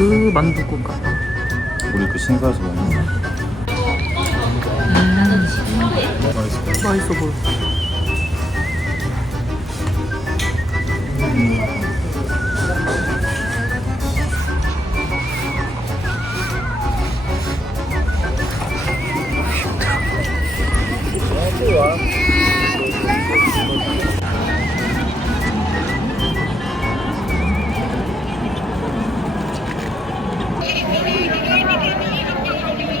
그 만두국가 봐. 우리 그 신사에서 먹는 거. 맛있어. 맛있어 보여. 좋아.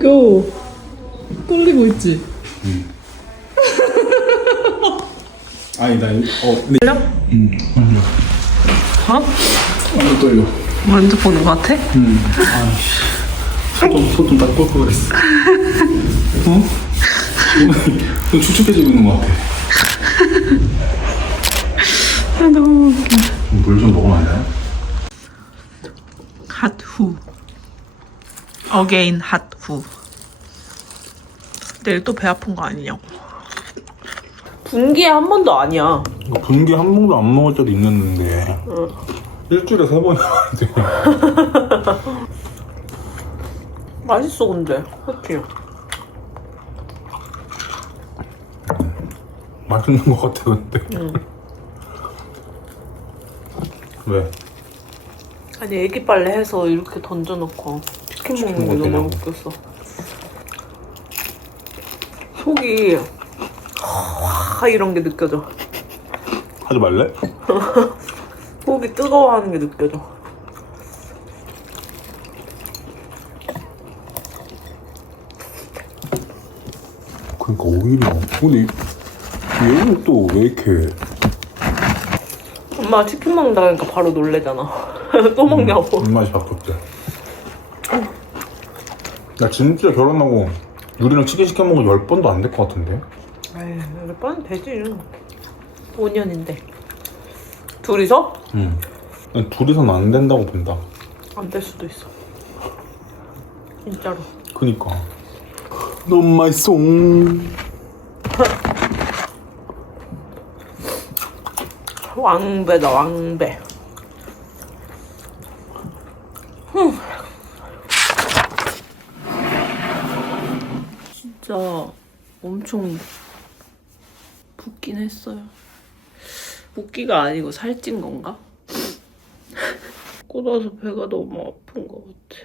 웃겨. 떨리고 있지? 아니 나 이- 어 근데 떨려? 응 떨려. 어? 안 떨려. 먼저 보는 것 같아? 응. 아이씨. 소좀 소좀 다 꼴꼴했어. 어? 좀 축축해지고 있는 것 같아. 아, 너무 웃겨. 물 좀 먹으면 안 돼요? 핫후. 어게인 핫후. 내일 또 배 아픈 거 아니냐고. 분기에 한 번도 아니야. 분기 한 번도 안 먹을 때도 있는데 일주일에 세 번이나 하는데 맛있어 근데. 그치? 맛있는 것 같아 근데 응. 왜? 아니 애기 빨래 해서 이렇게 던져놓고 치킨 먹는 게 너무. 웃겼어. 속이 와 이런 게 느껴져. 하지 말래? 속이 뜨거워하는 게 느껴져. 그러니까 오히려 근데 얘는 또 왜 이렇게 엄마 치킨 먹는다 그러니까 바로 놀래잖아. 또 먹냐고. 입맛이 바뀌었대 나 진짜 결혼하고 누리랑 치킨 시켜 먹은 열 번도 안 될 것 같은데 에이, 몇번 되지. 5년인데. 둘이서? 응. 난 둘이서는 안 된다고 본다 안 될 수도 있어. 진짜로. 그니까 너무 맛있어 왕배다, 왕배. 흠. 진짜 엄청 붓긴 했어요. 붓기가 아니고 살찐 건가? 꽂아서 배가 너무 아픈 것 같아.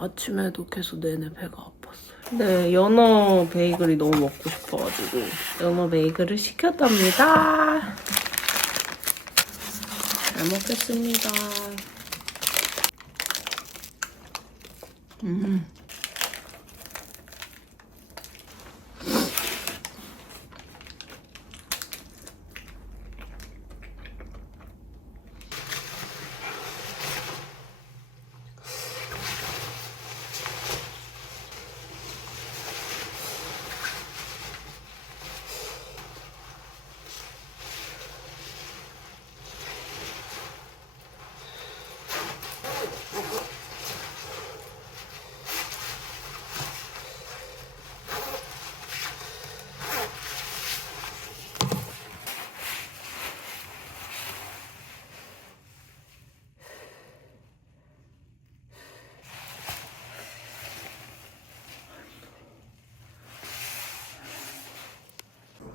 아침에도 계속 내내 배가 아팠어요. 네, 연어 베이글이 너무 먹고 싶어가지고 연어 베이글을 시켰답니다. 잘 먹겠습니다. 음.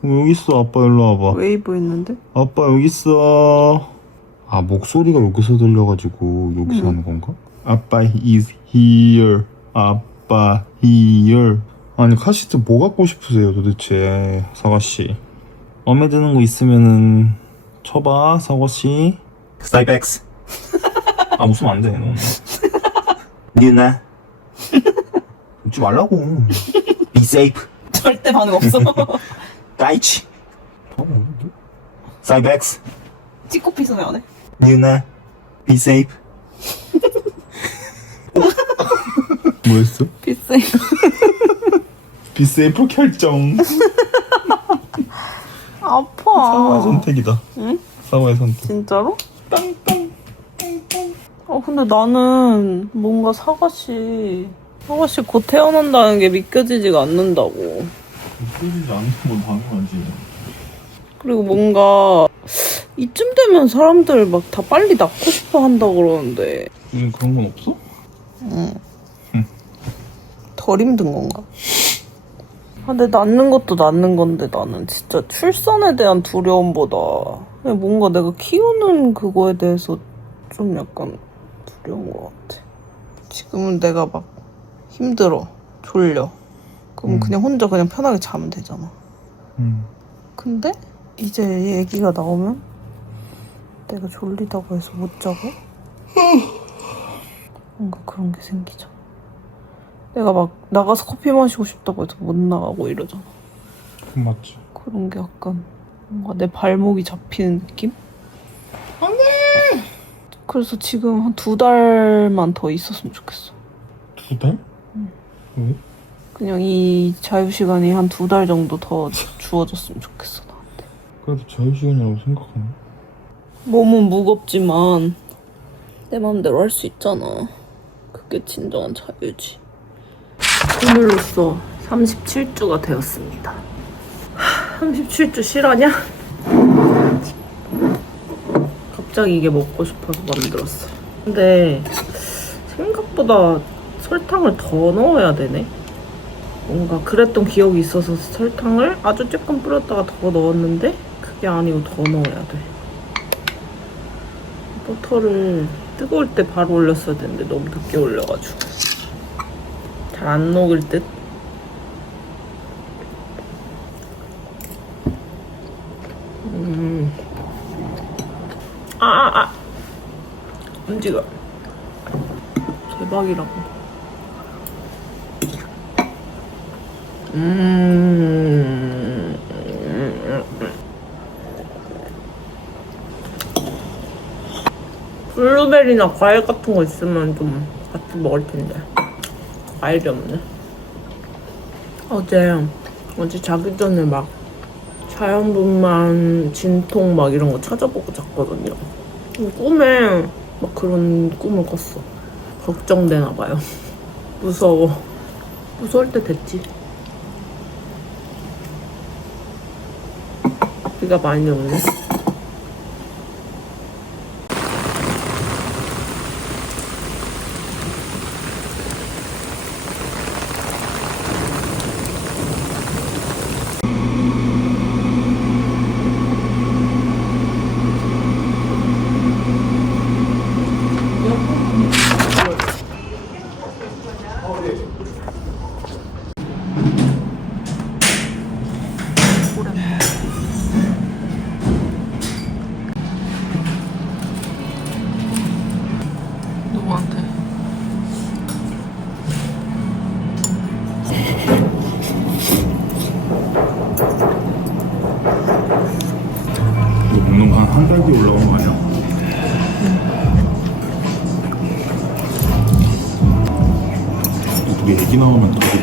여기 있어. 아빠 일로 와봐. 웨이브 있는데? 아빠 여기 있어. 아 목소리가 여기서 들려가지고 여기서 응. 하는 건가? 아빠 is here. 아빠 here. 아니 카시트 뭐 갖고 싶으세요 도대체 사과씨? 마음에 드는 거 있으면은 쳐봐 사과씨. 스타이백스. 아 웃으면 안돼 너 니은아 웃지 말라고. Be safe. 절대 반응 없어. 다이치 소리 안 해? 니은아 be safe 뭐였어? 비싸. be safe 결정 아파. 사과의 선택이다 응? 사과의 선택 진짜로? 어 근데 나는 뭔가 사과씨 사과씨 곧 태어난다는 게 믿겨지지가 않는다고. 믿겨지지 않는 건 당연하지 그리고 뭔가 이쯤 되면 사람들 막 다 빨리 낳고 싶어 한다 그러는데 우린 그런 건 없어? 덜 힘든 건가? 아, 근데 낳는 것도 낳는 건데 나는 진짜 출산에 대한 두려움보다 그냥 뭔가 내가 키우는 그거에 대해서 좀 약간 두려운 것 같아. 지금은 내가 막 힘들어, 졸려. 그럼 음. 그냥 혼자 그냥 편하게 자면 되잖아. 응 근데 이제 얘기가 나오면 내가 졸리다고 해서 못 자고 뭔가 그런 게 생기잖아. 내가 막 나가서 커피 마시고 싶다고 해서 못 나가고 이러잖아. 맞지 그런 게 약간 뭔가 내 발목이 잡히는 느낌? 안돼. 그래서 지금 한 두 달만 더 있었으면 좋겠어. 두 달? 왜? 그냥 이 자유 시간이 한 두 달 정도 더 주어졌으면 좋겠어 나한테. 그래도 자유시간이라고 생각하네 몸은 무겁지만 내 마음대로 할 수 있잖아. 그게 진정한 자유지. 오늘로써 37주가 되었습니다. 37주 실화냐? 갑자기 이게 먹고 싶어서 만들었어. 근데 생각보다 설탕을 더 넣어야 되네. 뭔가 그랬던 기억이 있어서 설탕을 아주 조금 뿌렸다가 더 넣었는데 그게 아니고 더 넣어야 돼. 버터를 뜨거울 때 바로 올렸어야 되는데 너무 늦게 올려가지고 잘 안 녹을 듯. 음. 아, 아, 아. 움직여. 대박이라고. 음. 블루베리나 과일 같은 거 있으면 좀 같이 먹을 텐데 과일이 없네. 어제 어제 자기 전에 막 자연분만 진통 막 이런 거 찾아보고 잤거든요. 꿈에 막 그런 꿈을 꿨어. 걱정되나 봐요. 무서워. 무서울 때 됐지. 비가 많이 오네.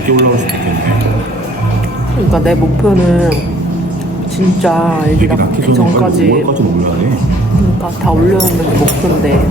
늦게 올라올 수도 있겠네. 그러니까 내 목표는 진짜 애기 낳기 전까지 5월까지 올려야 돼 그러니까 다 올려놓는 게 목표인데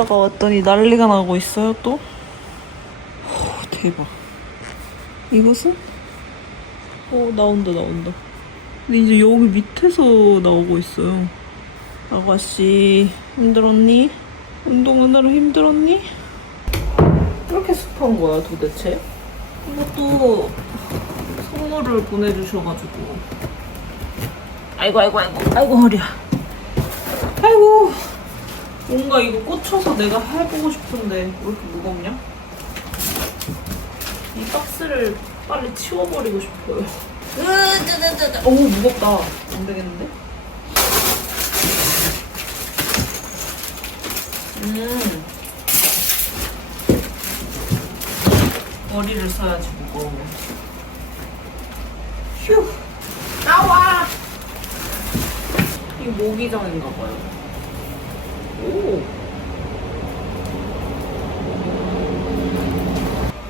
갔다가 왔더니 난리가 나고 있어요 또. 호, 대박. 이것은? 오 나온다 나온다 근데 이제 여기 밑에서 나오고 있어요 아가씨 힘들었니? 운동하느라 힘들었니? 이렇게 습한 거야 도대체? 이것도 선물을 보내주셔가지고 아이고 아이고 아이고 아이고 허리야 아이고 뭔가 이거 꽂혀서 내가 해보고 싶은데 왜 이렇게 무겁냐? 이 박스를 빨리 치워버리고 싶어요. 으뜨뜨뜨뜨. 어우 무겁다. 안 되겠는데? 음. 머리를 써야지 무거워. 휴. 나와. 이거 모기장인가 봐요. 오.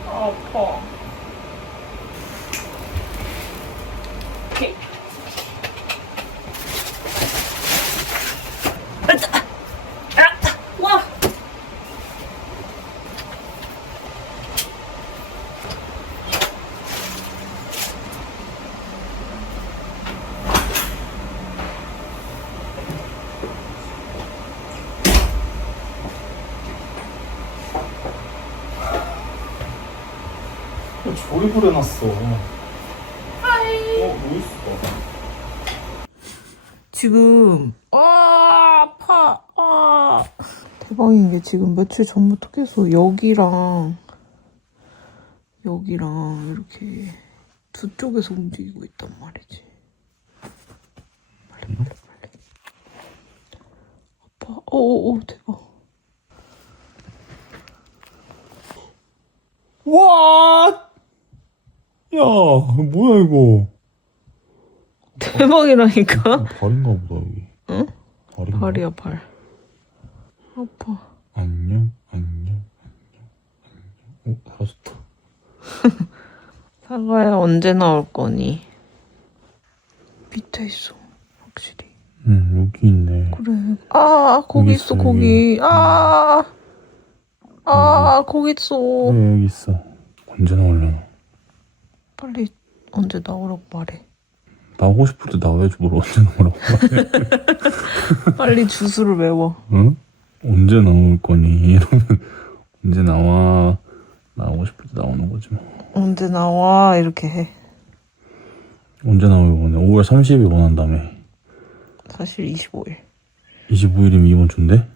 아파. 오케이. 으따! 아! 와! 조립을 해놨어. 어, 뭐 있어? 지금 아 아파 아 대박인 게 지금 며칠 전부터 계속 여기랑 여기랑 이렇게 두 쪽에서 움직이고 있단 말이지 빨리 빨리 빨리 아파 어어어 대박 와! 야, 뭐야 이거? 대박이라니까 발인가 보다 여기. 응? 발인가? 발이야 발 아파 안녕, 안녕, 안녕, 안녕. 어, 사라졌다. 사과야 언제 나올 거니? 밑에 있어 확실히 응, 여기 있네. 그래 아 거기 있어 있어, 거기 여기. 아 아, 거기 있어. 왜 여기 있어? 언제 나올려나? 빨리 언제 나오라고 말해. 나오고 싶을 때 나와야지 뭘 언제 나오라고 말해. 빨리 주소를 외워. 응? 언제 나올 거니? 이러면 언제 나와? 나오고 싶을 때 나오는 거지 뭐. 언제 나와 이렇게 해. 언제 나오길 원해? 5월 30일 원한다며. 사실 25일. 25일이면 이번 주인데?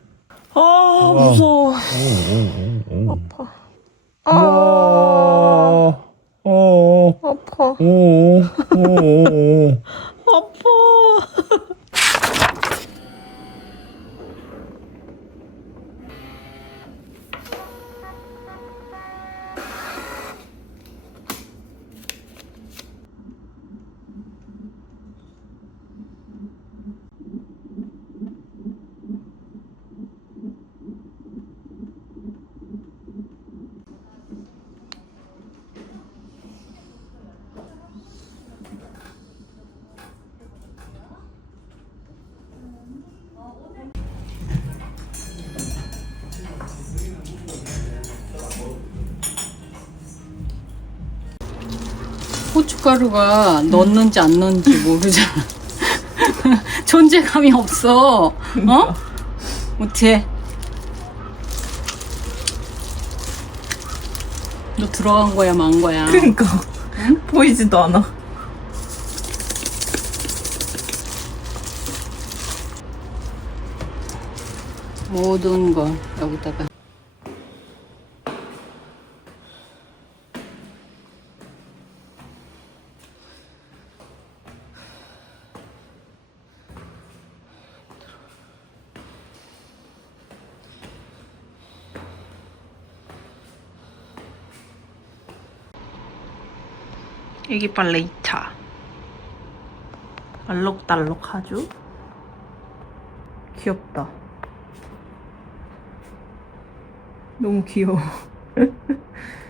아 무서워. 오 오 오 오. 아파. 아. 아 어. 아파. 오. 오. 아파. 고춧가루가 넣는지 안 넣는지 모르잖아. 존재감이 없어. 어? 어떻게? 너 들어간 거야, 만 거야? 그니까. 보이지도 않아. 모든 거 여기다가. 애기 빨래 2차. 알록달록하죠? 귀엽다. 너무 귀여워.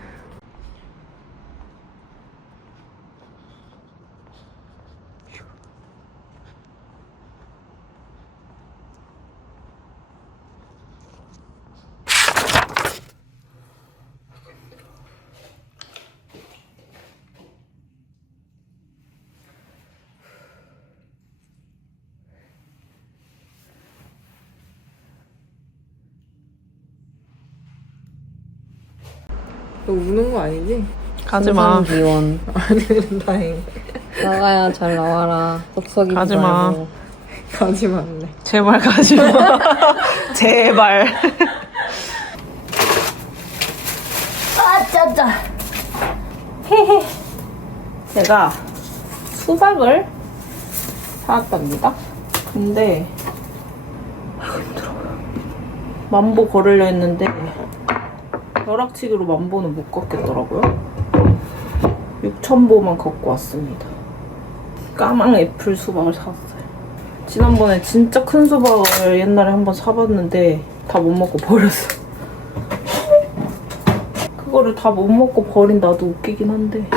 너 우는 거 아니지? 가지 마. 지원. 아니 다행 나가야 잘 나와라. 덕석이 가지 마. 가지 말래 제발 가지 마. 제발. 아, 짜짜. 헤헤. 제가 수박을 사왔답니다. 근데, 아이고, 힘들어. 만보 걸으려 했는데, 벼락치기로 만보는 못 걷겠더라고요. 6,000보만 걷고 왔습니다. 까망 애플 수박을 사왔어요. 지난번에 진짜 큰 수박을 옛날에 한번 사봤는데 다 못 먹고 버렸어. 그거를 다 못 먹고 버린 나도 웃기긴 한데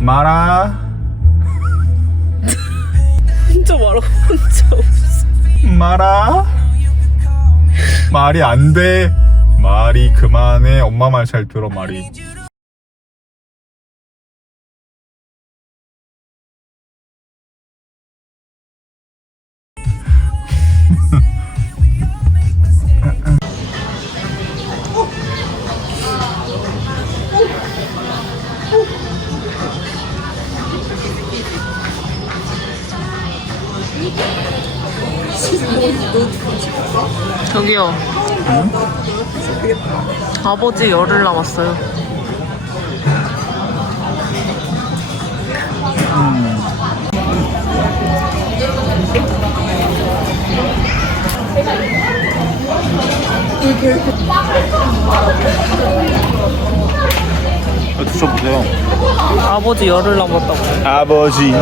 마라. 진짜 말하고 혼자 없어. 마라. 말이 안돼. 말이 그만해. 엄마 말 잘 들어 말이 아버지 열흘 남았어요. 드셔보세요 아버지 열흘 남았다고. 아버지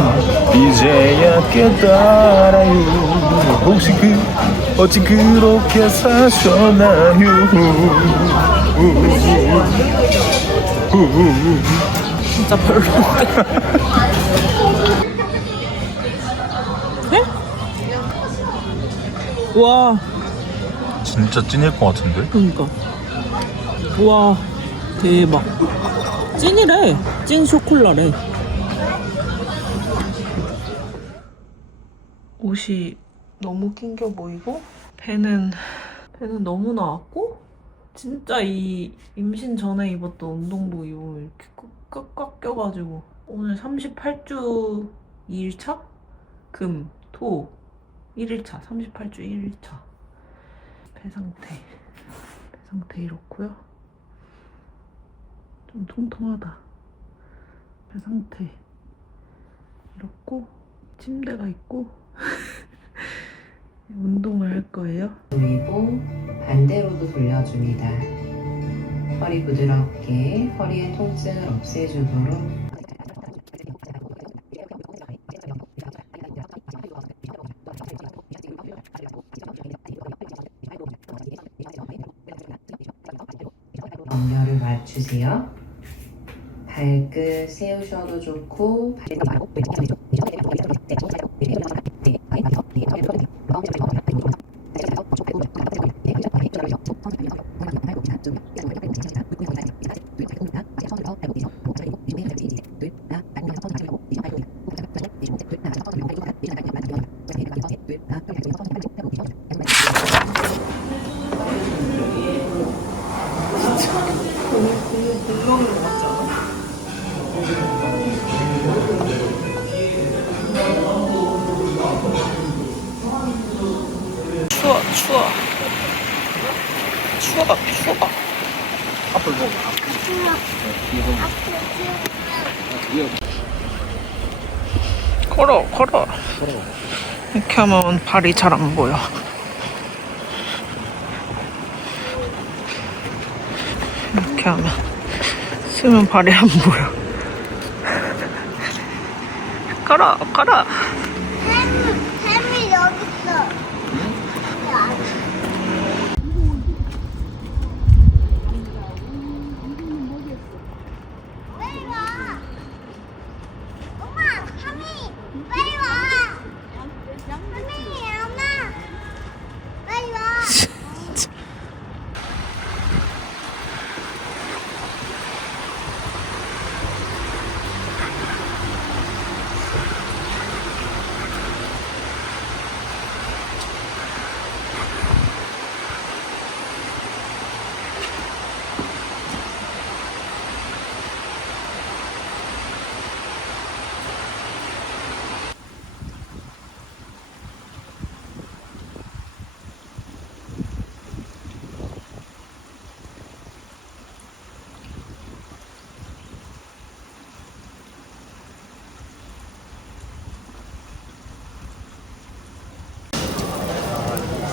이제야 깨달아요 혹시 그 어찌 그렇게 사셨나요 진짜 별로인데. 네? 와, 진짜 찐일 것 같은데? 그러니까. 와, 대박. 찐이래. 찐 쇼콜라래. 옷이 너무 낑겨 보이고 배는 배는 너무 나왔고 진짜 이 임신 전에 입었던 운동복 입으면 이렇게 꽉, 꽉 껴가지고 오늘 38주 2일차? 금, 토 1일차 38주 1일차. 배 상태 배 상태 이렇고요. 좀 통통하다. 배 상태. 이렇고 침대가 있고 운동을 할 거예요 돌리고 반대로도 돌려줍니다. 허리 부드럽게 허리의 통증을 없애주도록 엄려를 맞추세요. 발끝 세우셔도 좋고 추워 걸어 걸어. 이렇게 하면 발이 잘 안 보여. 이렇게 하면 쓰면 발이 안 보여. 걸어 걸어 햄이 여기 있어. 빨리 와. 엄마, 햄이 빨리 와. 햄이 엄마, 빨리 와.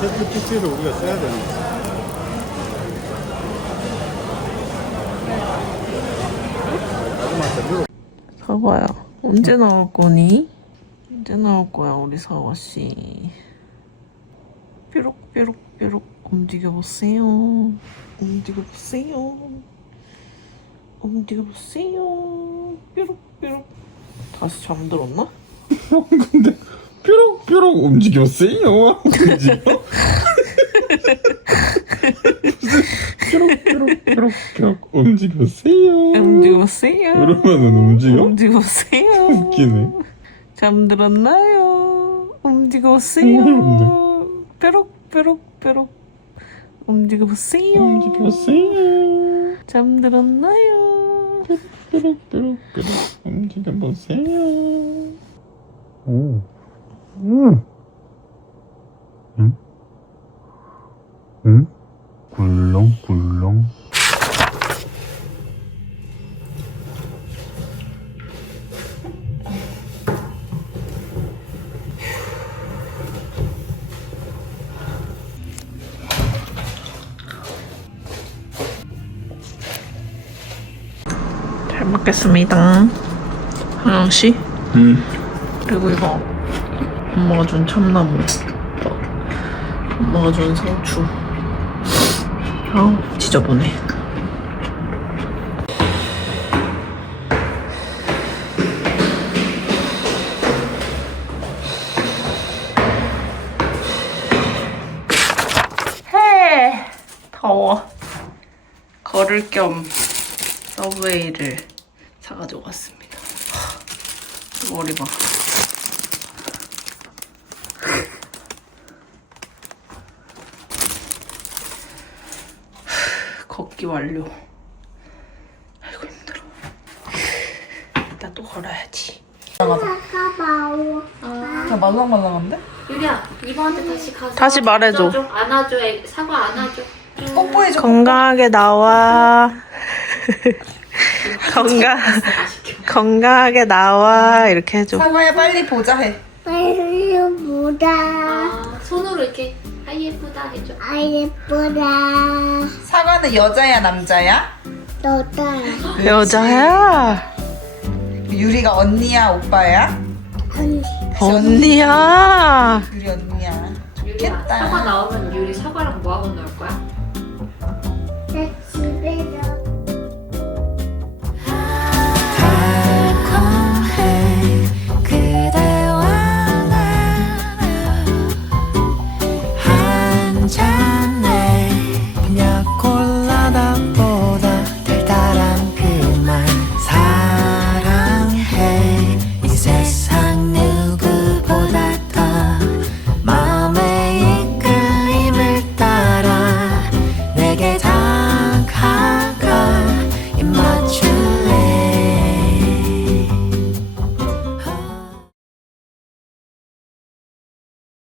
세트 PT를 우리가 써야 되는 거지. 사과야 언제 나올 거니? 언제 나올 거야 우리 사과 씨? 뾰록뾰록뾰록 움직여 보세요. 움직여 보세요. 움직여 보세요. 뾰록뾰록 다시 잠들었나? 근데 뾰록뾰록 움직였어요. 움직여? 뾰록뾰록 뾰록뾰록 움직였어요. 움직여 보세요. 그러면은 움직여? 움직여 보세요. 웃기네. 잠들었나요? 움직여 보세요. 뾰록뾰록 뾰록 움직여 보세요. 움직였어요. 잠들었나요? 뾰록뾰록 뾰록 움직여보세요. 오. 음. 응? 응? 굴렁굴렁. 잘 먹겠습니다. 하나씩. 응. 그리고 이거 엄마가 준 참나무. 엄마가 준 상추. 아우 지저분해. 해 더워. 걸을 겸 서브웨이를 사가지고 왔습니다. 머리 봐. 걷기 완료. 아이고 힘들어. 이따 또 걸어야지. 가봐오. 그냥 말랑말랑한데? 유리야 이모한테 다시 가서 다시 말해줘. 좀 안아줘 애- 사과 안아줘 건강하게 나와. 건강 건강하게 나와 이렇게 해줘. 사과야 빨리 보자 해. 빨리 보자. 아, 손으로 이렇게 아이 예쁘다 해줘. 아 예쁘다 사과는 여자야 남자야? 너다 여자야. 유리가 언니야 오빠야? 언니 언니야. 유리 언니야. 유리야 좋겠다. 사과 나오면 유리 사과랑 뭐 하고 놀 거야?